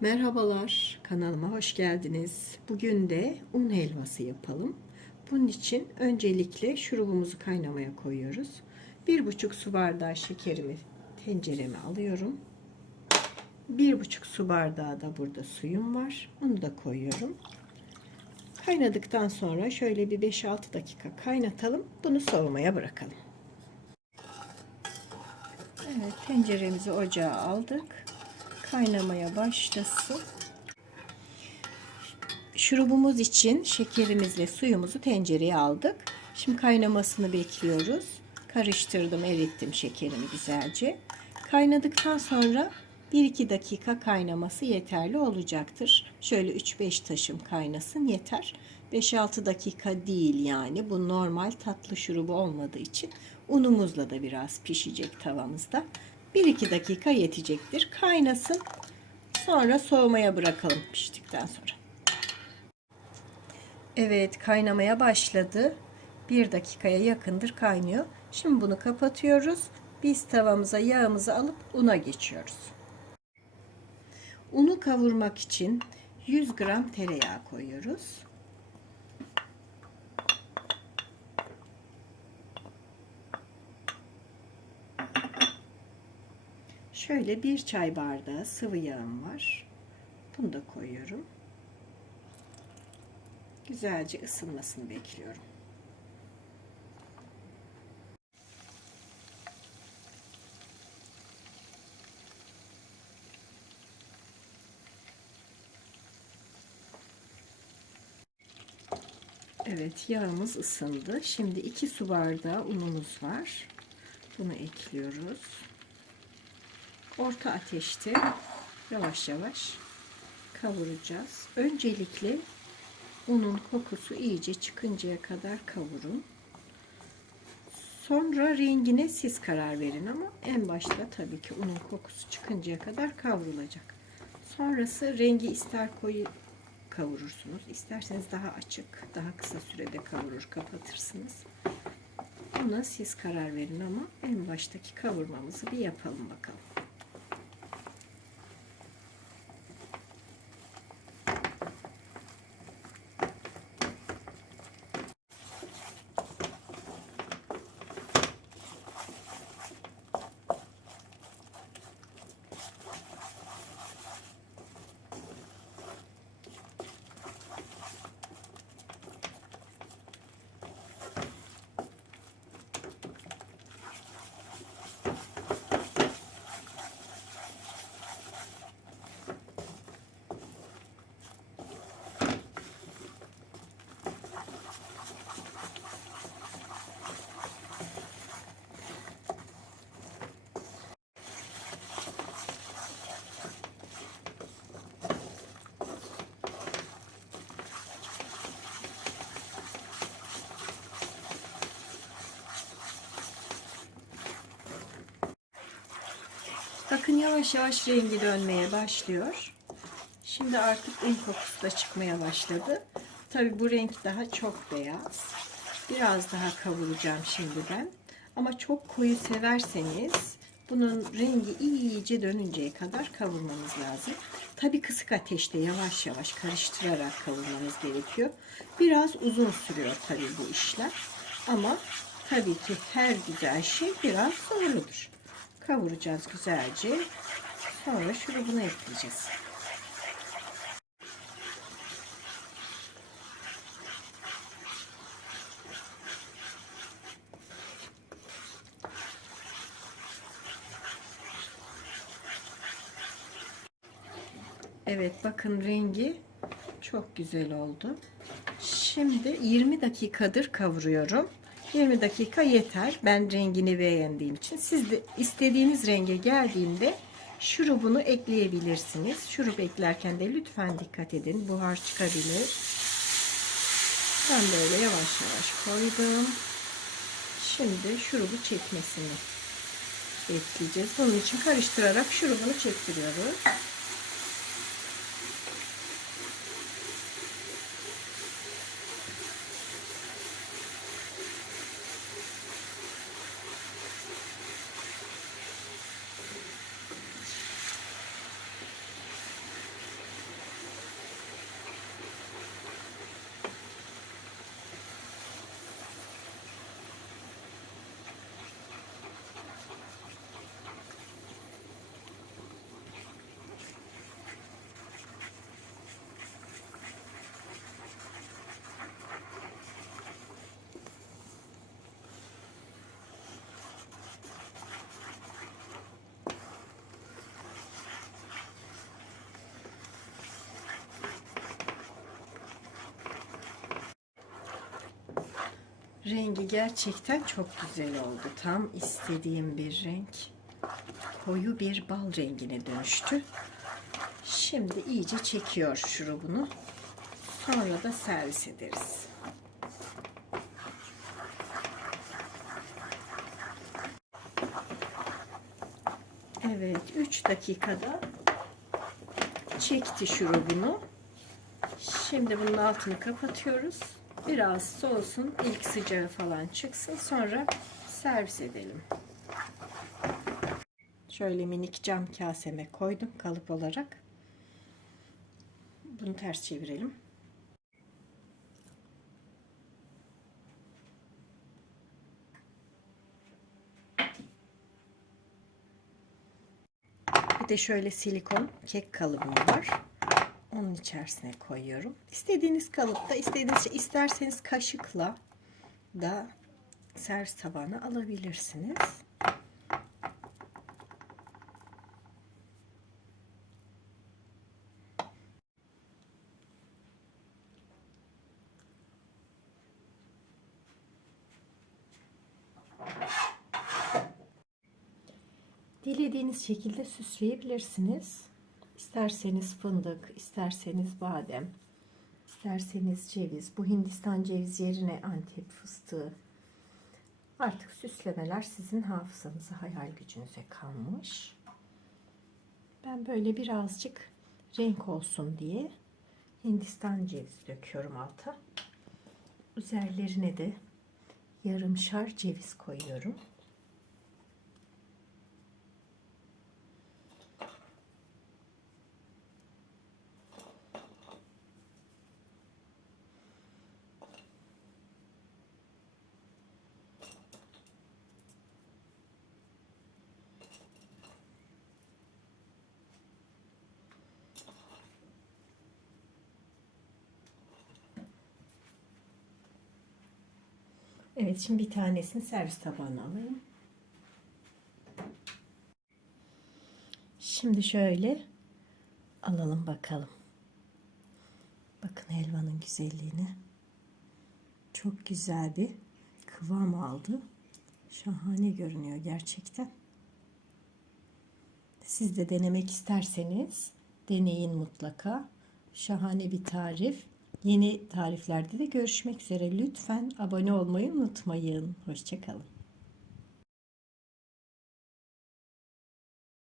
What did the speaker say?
Merhabalar, kanalıma hoş geldiniz. Bugün de un helvası yapalım. Bunun için öncelikle şurubumuzu kaynamaya koyuyoruz. Bir buçuk su bardağı şekerimi tencereme alıyorum. Bir buçuk su bardağı da burada suyum var. Onu da koyuyorum. Kaynadıktan sonra şöyle bir 5-6 dakika kaynatalım. Bunu soğumaya bırakalım. Evet, tenceremizi ocağa aldık kaynamaya başlasın. Şurubumuz için şekerimizle suyumuzu tencereye aldık. Şimdi kaynamasını bekliyoruz. Karıştırdım, erittim şekerimi güzelce. Kaynadıktan sonra 1-2 dakika kaynaması yeterli olacaktır. Şöyle 3-5 taşım kaynasın yeter. 5-6 dakika değil yani. Bu normal tatlı şurubu olmadığı için unumuzla da biraz pişecek tavamızda. 1-2 dakika yetecektir. Kaynasın. Sonra soğumaya bırakalım piştikten sonra. Evet kaynamaya başladı. 1 dakikaya yakındır kaynıyor. Şimdi bunu kapatıyoruz. Biz tavamıza yağımızı alıp una geçiyoruz. Unu kavurmak için 100 gram tereyağı koyuyoruz. Şöyle bir çay bardağı sıvı yağım var. Bunu da koyuyorum. Güzelce ısınmasını bekliyorum. Evet yağımız ısındı. Şimdi 2 su bardağı unumuz var. Bunu ekliyoruz orta ateşte yavaş yavaş kavuracağız. Öncelikle unun kokusu iyice çıkıncaya kadar kavurun. Sonra rengine siz karar verin ama en başta tabii ki unun kokusu çıkıncaya kadar kavrulacak. Sonrası rengi ister koyu kavurursunuz. isterseniz daha açık, daha kısa sürede kavurur, kapatırsınız. Buna siz karar verin ama en baştaki kavurmamızı bir yapalım bakalım. Bakın yavaş yavaş rengi dönmeye başlıyor. Şimdi artık un kokusu da çıkmaya başladı. Tabi bu renk daha çok beyaz. Biraz daha kavuracağım şimdi ben. Ama çok koyu severseniz bunun rengi iyice dönünceye kadar kavurmamız lazım. Tabi kısık ateşte yavaş yavaş karıştırarak kavurmanız gerekiyor. Biraz uzun sürüyor tabi bu işler. Ama tabii ki her güzel şey biraz zorludur kavuracağız güzelce. Sonra şurubunu ekleyeceğiz. Evet bakın rengi çok güzel oldu. Şimdi 20 dakikadır kavuruyorum. 20 dakika yeter. Ben rengini beğendiğim için. Siz de istediğiniz renge geldiğinde şurubunu ekleyebilirsiniz. Şurup eklerken de lütfen dikkat edin. Buhar çıkabilir. Ben böyle yavaş yavaş koydum. Şimdi şurubu çekmesini bekleyeceğiz. Bunun için karıştırarak şurubunu çektiriyoruz. Rengi gerçekten çok güzel oldu. Tam istediğim bir renk. Koyu bir bal rengine dönüştü. Şimdi iyice çekiyor şurubunu. Sonra da servis ederiz. Evet, 3 dakikada çekti şurubunu. Şimdi bunun altını kapatıyoruz. Biraz soğusun, ilk sıcağı falan çıksın. Sonra servis edelim. Şöyle minik cam kaseme koydum kalıp olarak. Bunu ters çevirelim. Bir de şöyle silikon kek kalıbım var. Onun içerisine koyuyorum. İstediğiniz kalıpta, istediğiniz şey, isterseniz kaşıkla da servis tabağına alabilirsiniz. Dilediğiniz şekilde süsleyebilirsiniz. İsterseniz fındık, isterseniz badem, isterseniz ceviz. Bu Hindistan ceviz yerine Antep fıstığı. Artık süslemeler sizin hafızanıza, hayal gücünüze kalmış. Ben böyle birazcık renk olsun diye Hindistan cevizi döküyorum alta. Üzerlerine de yarımşar ceviz koyuyorum. Evet şimdi bir tanesini servis tabağına alayım. Şimdi şöyle alalım bakalım. Bakın helvanın güzelliğine. Çok güzel bir kıvam aldı. Şahane görünüyor gerçekten. Siz de denemek isterseniz deneyin mutlaka. Şahane bir tarif. Yeni tariflerde de görüşmek üzere. Lütfen abone olmayı unutmayın. Hoşçakalın.